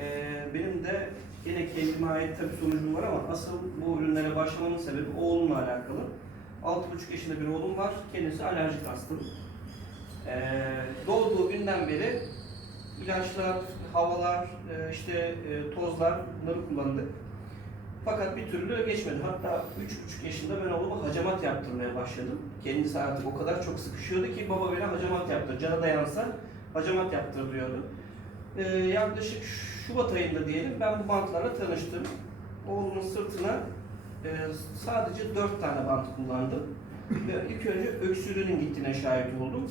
Ee, benim de yine kendime ait tabii sonucum var ama asıl bu ürünlere başlamamın sebebi oğlumla alakalı. 6,5 yaşında bir oğlum var. Kendisi alerjik hastım. Ee, doğduğu günden beri ilaçlar, havalar, e, işte e, tozlar bunları kullandık. Fakat bir türlü geçmedi. Hatta 3,5 yaşında ben oğluma hacamat yaptırmaya başladım. Kendisi artık o kadar çok sıkışıyordu ki baba beni hacamat yaptır. Cana dayansa hacamat yaptır diyordu. Ee, yaklaşık Şubat ayında diyelim ben bu bantlarla tanıştım. Oğlumun sırtına e, sadece 4 tane bant kullandım. Ve ilk önce öksürüğünün gittiğine şahit oldum.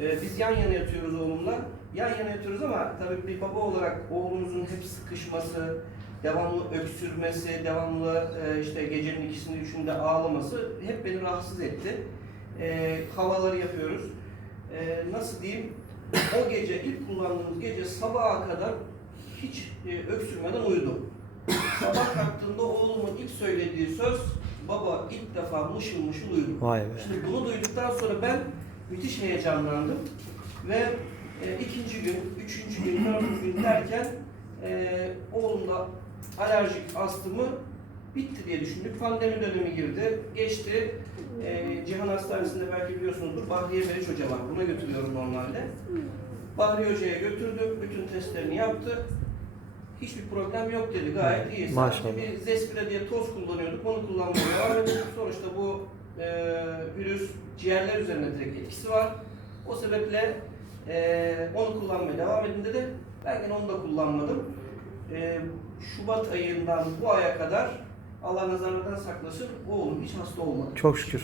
Ee, biz yan yana yatıyoruz oğlumla. Yan yana yatıyoruz ama tabii bir baba olarak oğlumuzun hep sıkışması, devamlı öksürmesi, devamlı e, işte gecenin ikisinde üçünde ağlaması hep beni rahatsız etti. E, havaları yapıyoruz. E, nasıl diyeyim? O gece ilk kullandığımız gece sabaha kadar hiç e, öksürmeden uyudum. Sabah kalktığımda oğlumun ilk söylediği söz baba ilk defa mışıl mışıl uyudum. Vay be. Şimdi bunu duyduktan sonra ben müthiş heyecanlandım ve e, ikinci gün, üçüncü gün, dördüncü gün derken e, oğlumda alerjik astımı bitti diye düşündük. Pandemi dönemi girdi, geçti. E, Cihan Hastanesi'nde belki biliyorsunuzdur Bahriye Meriç Hoca var. Buna götürüyorum normalde. Bahriye Hoca'ya götürdüm, bütün testlerini yaptı. Hiçbir problem yok dedi, gayet iyi. Maşallah. Sadece bir Zespira diye toz kullanıyorduk, onu kullanmaya devam ettik. Sonuçta bu e, virüs ciğerler üzerine direkt etkisi var. O sebeple e, onu kullanmaya devam edin dedi. Ben gene onu da kullanmadım. E, Şubat ayından bu aya kadar Allah nazarlardan saklasın. Oğlum hiç hasta olmadı. Çok şükür.